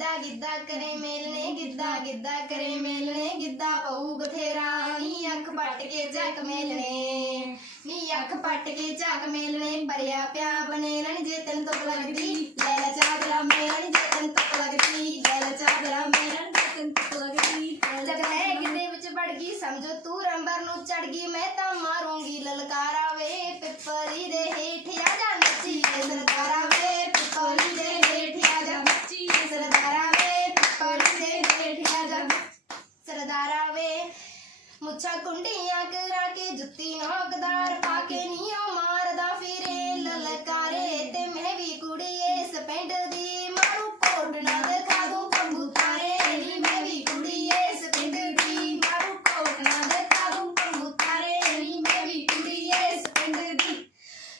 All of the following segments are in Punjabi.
गिद्दा गिद्दा करे मेलने, गिद्दा गिद्दा करे मेलने, गिद्दा पऊ बथेरा। नी अख पट के जग मेलने, नी अख पट के जग मेलने। भरिया प्या बने रण जे तन तो लगती, लैला चादरा मेलन जे तन तो लगती, लैला चादरा मेलन जे तन तो लगती। जब मैं गिद्दे विच बढ़ गई समझो तू रंबर नु चढ़ गई मैं ता मारूँगी ललकारा वे पिपरी दे ਮੁੱਛਾਂ ਕੁੰਡੀਆਂ ਕਰਾ ਕੇ ਜੁੱਤੀ ਨੌਕਦਾਰ ਪਾ ਕੇ ਨੀਓ ਮਾਰਦਾ ਫਿਰੇ, ਲਲਕਾਰੇ ਤੇ ਮੈਂ ਵੀ ਕੁੜੀ ਇਸ ਪਿੰਡ ਦੀ। ਮਾਰੂ ਕੋਟ ਨਾ ਦਿਖਾ ਦੂੰ ਪੰਗੂ ਤਾਰੇ ਨੀ, ਮੈਂ ਵੀ ਕੁੜੀ ਇਸ ਦੀ। ਮਾਰੂ ਕੋਟ ਨਾ ਦਿਖਾ ਦੂੰ ਪੰਗੂ ਤਾਰੇ ਨੀ, ਮੈਂ ਵੀ ਕੁੜੀ ਇਸ ਪਿੰਡ ਦੀ।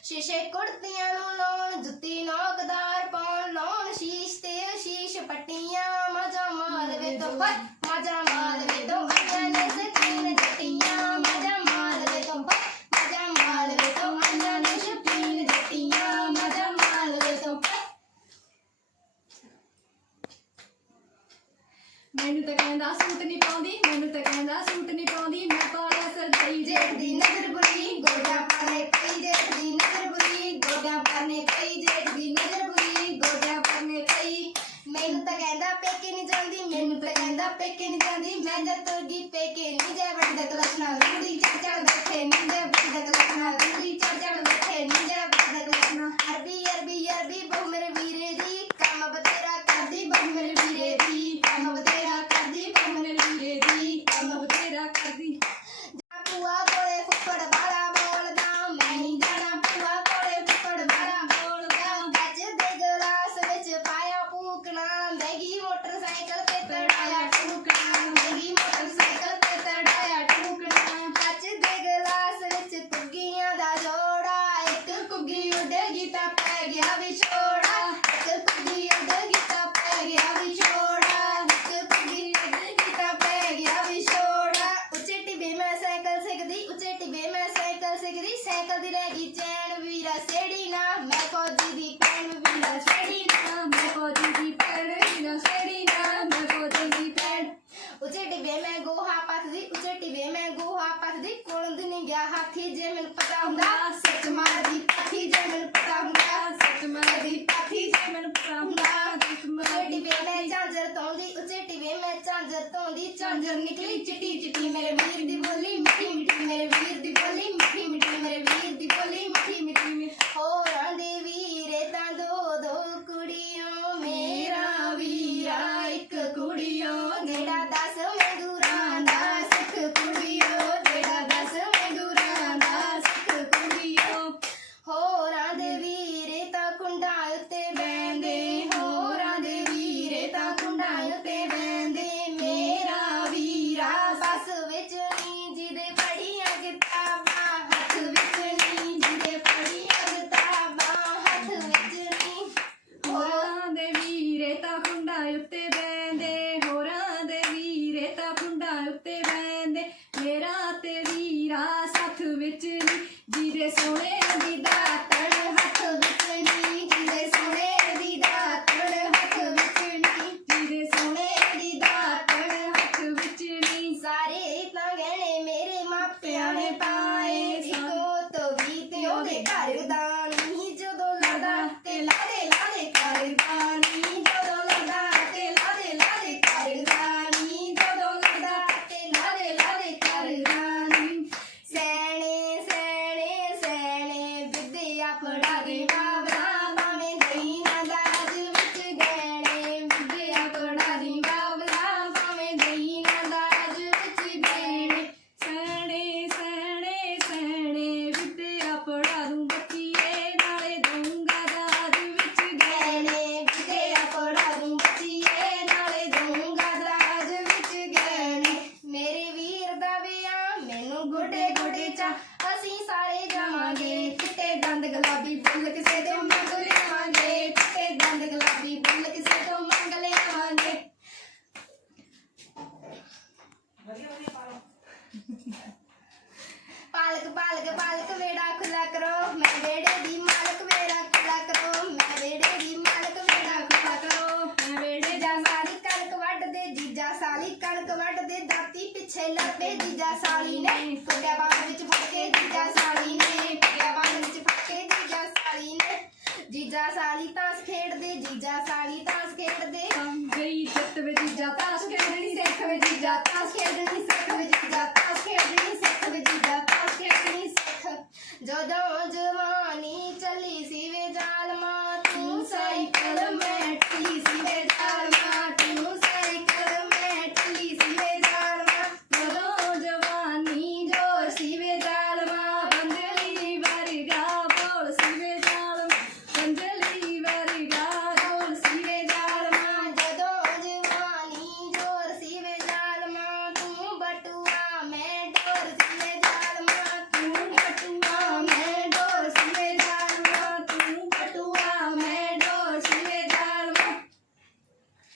ਸ਼ੀਸ਼ੇ ਕੁੜਤੀਆਂ ਨੂੰ ਲਾਉਣ, ਜੁੱਤੀ ਨੌਕਦਾਰ ਪਾਉਣ, ਲਾਉਣ ਸ਼ੀਸ਼ ਤੇ ਸ਼ੀਸ਼ ਪੱਟੀਆਂ। ਮਜਾ ਮਾਲਵੇ ਤੋਂ ਪਰ ਮਜਾ ਮਾਲਵੇ ਤੋਂ पेके नहीं जाती मैं पेके नहीं जाती मैं जब तो दी पेके नहीं जाए बड़ी दतलक्षण ਜੇ ਮੈਨੂੰ ਪਤਾ ਹੁੰਦਾ ਸੱਚ ਮਾਰਦੀ ਪਾਥੀ ਜੇ ਮੈਨੂੰ ਪਤਾ ਹੁੰਦਾ ਸੱਚ ਮਾਰਦੀ ਪਾਥੀ ਜੇ ਮੈਨੂੰ ਪਤਾ ਹੁੰਦਾ। ਉੱਚੇ ਟਿੱਬੇ ਮੈਂ ਝਾਂਜਰ ਤੋਂਦੀ ਉੱਚੇ ਟਿੱਬੇ ਮੈਂ ਝਾਂਜਰ ਤੋਂਦੀ। ਝਾਂਜਰ ਨਿਕਲੀ ਚਿੱਟੀ ਚਿੱਟੀ ਮੇਰੇ ਵੀਰ ਦੀ ਬੋਲੀ ਮਿੱਠੀ ਮਿੱਠੀ ਮੇਰੇ ਵੀਰ ਦੀ ਬੋਲੀ ਮਿੱਠੀ ਮੇਰਾ ਤੇ ਵੀਰਾ ਸਾਥ ਵਿੱਚ ਨੀ ਜਿਹਦੇ ਸੋਹਣੇ ਪਿੱਛੇ ਜੀਜਾ ਸਾਲੀ ਨੇ, ਫੁੱਟਿਆ ਬਾਗ ਵਿੱਚ ਫੜ ਕੇ ਜੀਜਾ ਸਾਲੀ ਨੇ, ਫੁੱਟਿਆ ਬਾਗ ਵਿੱਚ ਫੜ ਕੇ ਜੀਜਾ ਸਾਲੀ ਨੇ। ਜੀਜਾ ਸਾਲੀ ਤਾਸ ਖੇਡਦੇ, ਜੀਜਾ ਸਾਲੀ ਤਾਸ ਖੇਡਦੇ। ਗਈ ਜੱਟ ਵੇ ਜੀਜਾ, ਤਾਸ਼ ਖੇਡਣੀ ਸਿੱਖ ਵੇ ਜੀਜਾ